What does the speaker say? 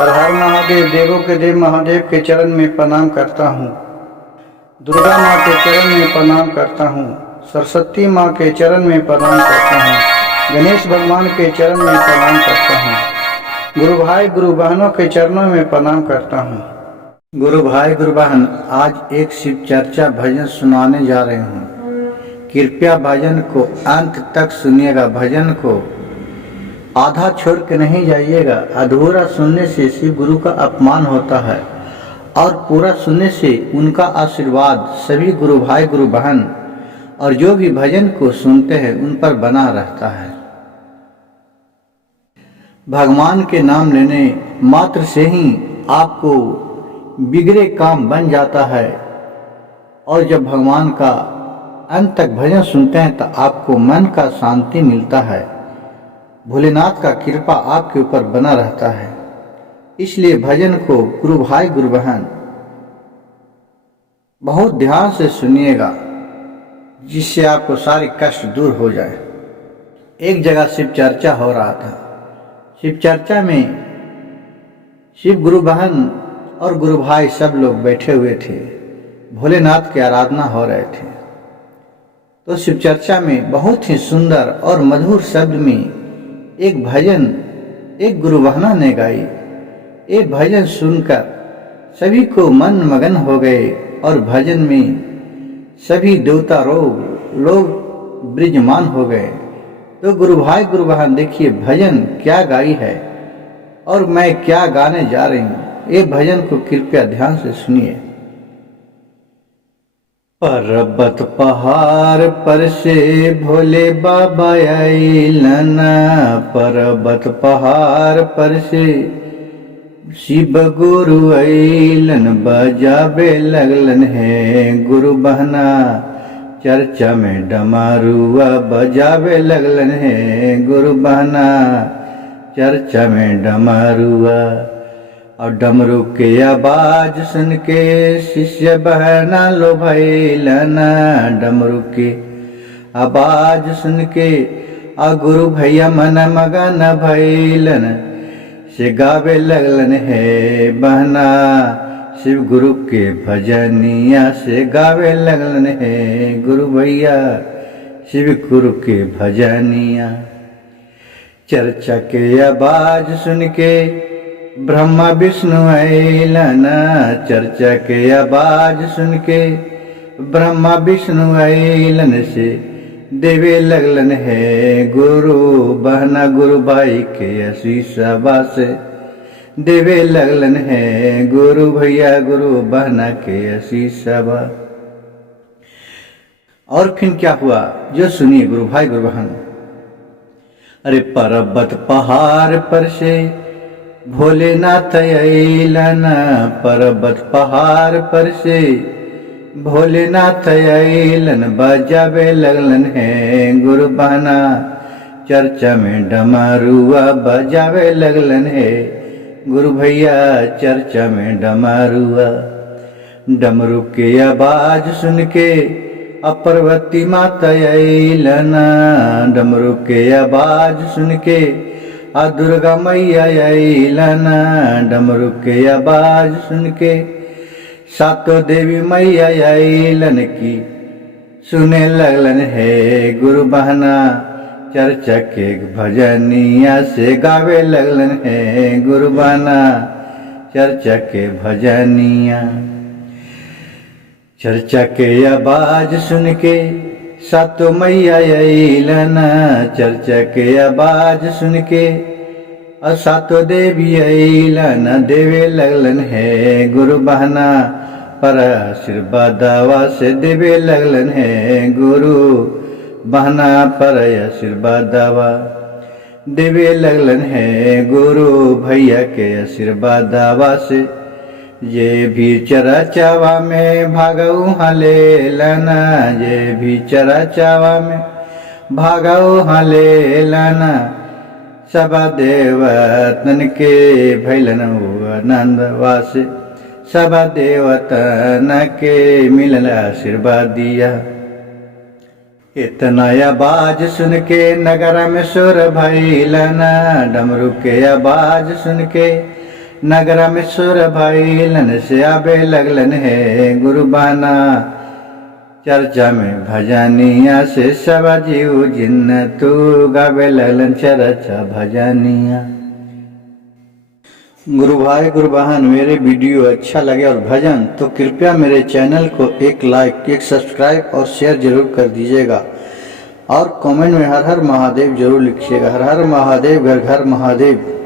हर हर महादेव, देवों के देव महादेव के चरण में प्रणाम करता हूँ। दुर्गा माँ के चरण में प्रणाम करता हूँ। सरस्वती माँ के चरण में प्रणाम करता हूँ। गणेश भगवान के चरण में प्रणाम करता हूँ। गुरु भाई गुरु बहनों के चरणों में प्रणाम करता हूँ। गुरु भाई गुरु बहन, आज एक शिव चर्चा भजन सुनाने जा रहे हूँ। कृपया भजन को अंत तक सुनिएगा। भजन को आधा छोड़ के नहीं जाइएगा। अधूरा सुनने से शिव गुरु का अपमान होता है और पूरा सुनने से उनका आशीर्वाद सभी गुरु भाई गुरु बहन और जो भी भजन को सुनते हैं उन पर बना रहता है। भगवान के नाम लेने मात्र से ही आपको बिगड़े काम बन जाता है और जब भगवान का अंत तक भजन सुनते हैं तो आपको मन का शांति मिलता है। भोलेनाथ का कृपा आपके ऊपर बना रहता है। इसलिए भजन को गुरु भाई गुरु बहन बहुत ध्यान से सुनिएगा, जिससे आपको सारे कष्ट दूर हो जाए। एक जगह शिव चर्चा हो रहा था। शिव चर्चा में शिव गुरु बहन और गुरु भाई सब लोग बैठे हुए थे। भोलेनाथ की आराधना हो रहे थे। तो शिव चर्चा में बहुत ही सुंदर और मधुर शब्द में एक भजन एक गुरु बहना ने गाई। ये भजन सुनकर सभी को मन मगन हो गए और भजन में सभी देवता लोग ब्रिजमान हो गए। तो गुरु भाई गुरु बहन, देखिए भजन क्या गाई है और मैं क्या गाने जा रही हूँ। ये भजन को कृपया ध्यान से सुनिए। पर्वत पहाड़ पर से भोले बाबा आइलन। पर्वत पहाड़ पर से शिव गुरु आइलन। बजाबे लगलन है गुरु बहना, चर्चा में डमरुआ। बजाबे लगलन है गुरु बहना, चर्चा में डमरुआ। और डमरू के आवाज सुन के शिष्य बहना लो भैलन। डमरू के आवाज सुन के आ गुरु भैया मन मगन भैलन। से गावे लगलन है बहना, शिव गुरु के भजनिया। से गावे लगलन है गुरु भैया, शिव गुरु के भजनिया। चर्चा के आवाज सुन के ब्रह्मा विष्णु आइलन। चर्चा के आवाज सुन के ब्रह्मा विष्णु आइलन। से देवे लगलन है गुरु बहना, गुरु भाई के आशीषवा से देवे लगलन है गुरु भैया, गुरु बहना के आशीषवा। और फिर क्या हुआ जो सुनिए गुरु भाई गुरु बहन। अरे पर्वत पहाड़ पर से भोलेनाथ आइलन। पर्वत पहाड़ पर से भोलेनाथ आइलन। बजावे लगलन है गुरु बहना, चर्चा में डमरुआ। बजावे लगलन है गुरु भैया, चर्चा में डमरुआ। डमरू के आवाज सुन के पार्वती माता आइलन। डमरू के आवाज सुन के दुर्गा मैया आइलन। डमरू के आवाज सुन के सातों देवी मैया आइलन की सुने लगलन है गुरु बहना, चर्चा के भजनिया। से गावे लगलन है गुरु बहना, चर्चा के भजनिया। चर्चा के आवाज सुन के सातों मैया आइलन। चर्चा के आवाज सुन के सातों देवी आइलन। देवे लगलन है गुरु बहना, पर आशीर्वादवा। से देवे लगलन है गुरु बहना, पर आशीर्वादवा। देवे लगलन है गुरु भैया के आशीर्वादवा। से ये भी चरचावा में भागऊ हलेलन। ये भी चरचावा में भागऊ हलेलन। सब देवतन के भैलन आनंद वासे। सब देवतन के मिलन आशीर्वाद दिया। इतना आवाज सुन के नगर में सुर भैलन। डमरू के आवाज सुन के नगरा में सुर भइलन से आबे लगलन है गुरुबाना। चर्चा में भजनिया से सब जीव जिन्न तू गावे लगलन चर्चा भजनिया। गुरु भाई गुरु बहन, मेरे वीडियो अच्छा लगे और भजन तो कृपया मेरे चैनल को एक लाइक, एक सब्सक्राइब और शेयर जरूर कर दीजिएगा और कमेंट में हर हर महादेव जरूर लिखिएगा। हर हर महादेव, घर घर महादेव।